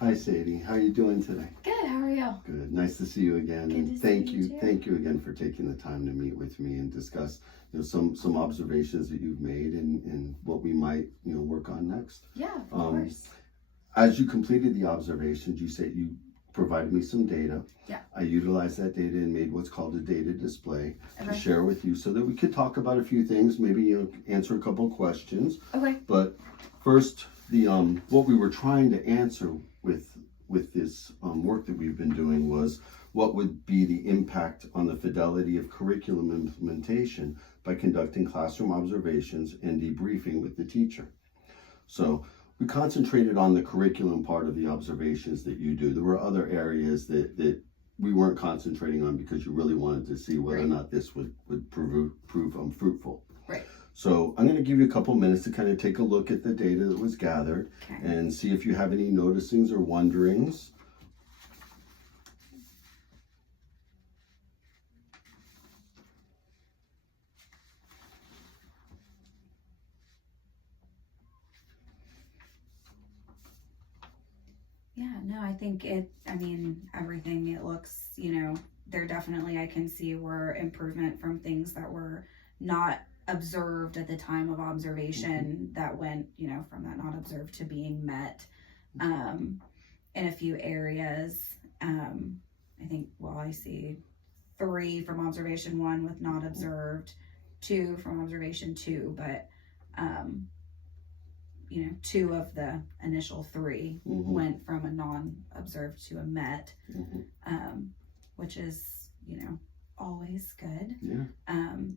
Hi Sadie, how are you doing today? Good, how are you? Good, nice to see you again. Good And to see you too. thank you again for taking the time to meet with me and discuss, some observations that you've made and what we might, work on next. Yeah, of course. As you completed the observations, you said you provided me some data. Yeah. I utilized that data and made what's called a data display to Okay. share with you so that we could talk about a few things, maybe answer a couple of questions. Okay. But first, the what we were trying to answer with this work that we've been doing was what would be the impact on the fidelity of curriculum implementation by conducting classroom observations and debriefing with the teacher. So we concentrated on the curriculum part of the observations that you do. There were other areas that we weren't concentrating on because you really wanted to see whether or not this would prove fruitful. Right. So I'm going to give you a couple minutes to kind of take a look at the data that was gathered and see if you have any noticings or wonderings. Yeah, no, I think everything, it looks, there definitely, I can see were improvement from things that were not observed at the time of observation that went, from that not observed to being met in a few areas. I think, I see 3 from observation 1 with not observed, 2 from observation 2, but 2 of the initial 3 went from a non-observed to a met, which is, always good. Yeah.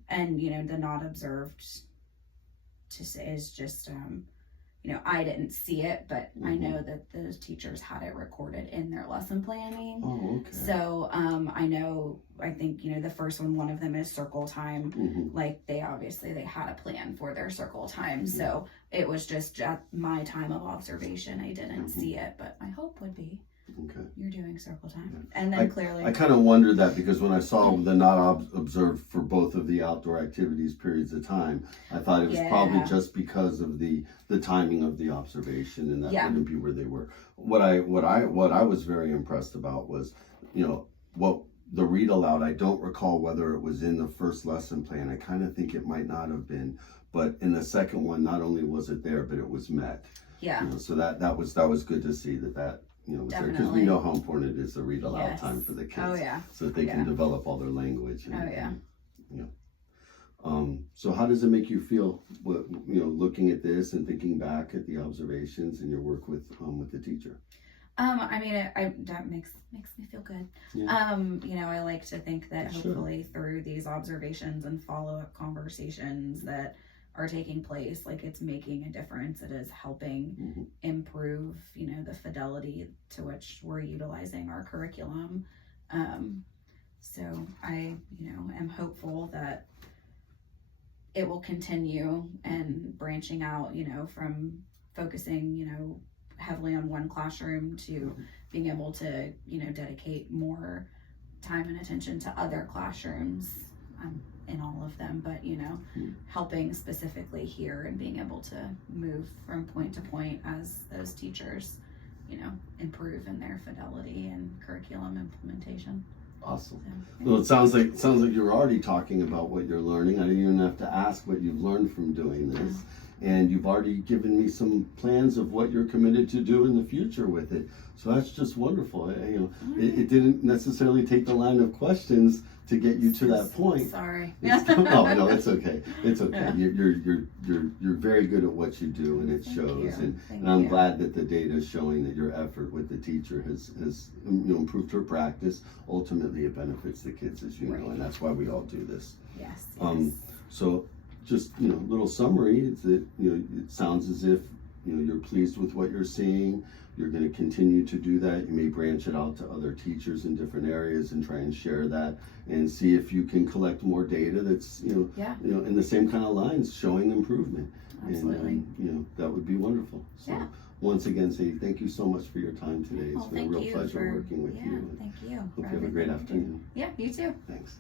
And, the not observed to say is just, I didn't see it, but I know that those teachers had it recorded in their lesson planning. Oh, okay. So, I think, the first one of them is circle time. Like they had a plan for their circle time. So it was just at my time of observation. I didn't see it, but my hope would be you're doing circle time. And then clearly. I kind of wondered that because when I saw the not observed for both of the outdoor activities periods of time, I thought it was probably just because of the timing of the observation and that wouldn't be where they were. What I was very impressed about was, what the read aloud. I don't recall whether it was in the first lesson plan. I kind of think it might not have been, but in the second one, not only was it there, but it was met. Yeah. So that was good to see that. Because we know how important it is to read aloud time for the kids. Oh yeah. So that they can develop all their language. And, so how does it make you feel, looking at this and thinking back at the observations and your work with the teacher? That makes me feel good. Yeah. I like to think that hopefully through these observations and follow-up conversations that are taking place, like it's making a difference. It is helping improve, the fidelity to which we're utilizing our curriculum. So I, am hopeful that it will continue and branching out, from focusing, heavily on one classroom to being able to, dedicate more time and attention to other classrooms. In all of them, but helping specifically here and being able to move from point to point as those teachers, improve in their fidelity and curriculum implementation. Awesome. Well, it sounds like you're already talking about what you're learning. I didn't even have to ask what you've learned from doing this. And you've already given me some plans of what you're committed to do in the future with it. So that's just wonderful. It didn't necessarily take the line of questions to get you to that point. Sorry. No, it's okay. It's okay. Yeah. You're very good at what you do, and it shows. And I'm glad that the data is showing that your effort with the teacher has improved her practice. Ultimately, it benefits the kids, as you know, and that's why we all do this. Yes. So. Just little summary is that it sounds as if you're pleased with what you're seeing. You're going to continue to do that. You may branch it out to other teachers in different areas and try and share that and see if you can collect more data that's in the same kind of lines showing improvement. Absolutely. And that would be wonderful. So once again, Sadie, thank you so much for your time today. It's been a real pleasure working with you. Thank you. Hope you have a great afternoon. Yeah, you too. Thanks.